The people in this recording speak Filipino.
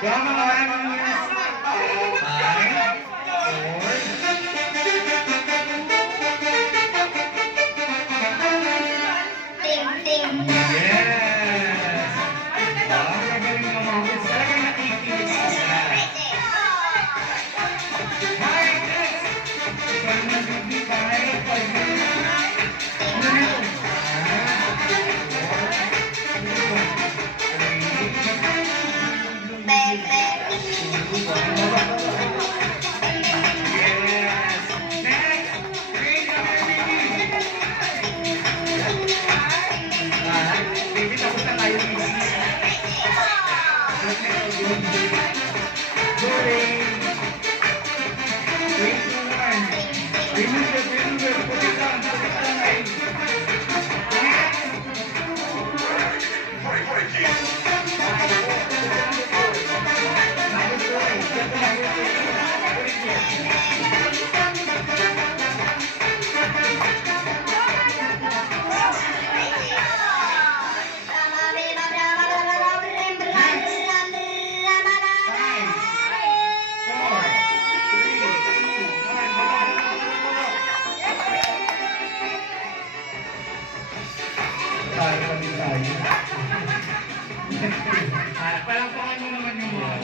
Drama yes. 5, 4. Yes. Magaling mo mga kids. Talagang nakikinig sila. Hi, next. Ikaw na bibigay. 5 minutes. Parang pangalan mo naman yung mga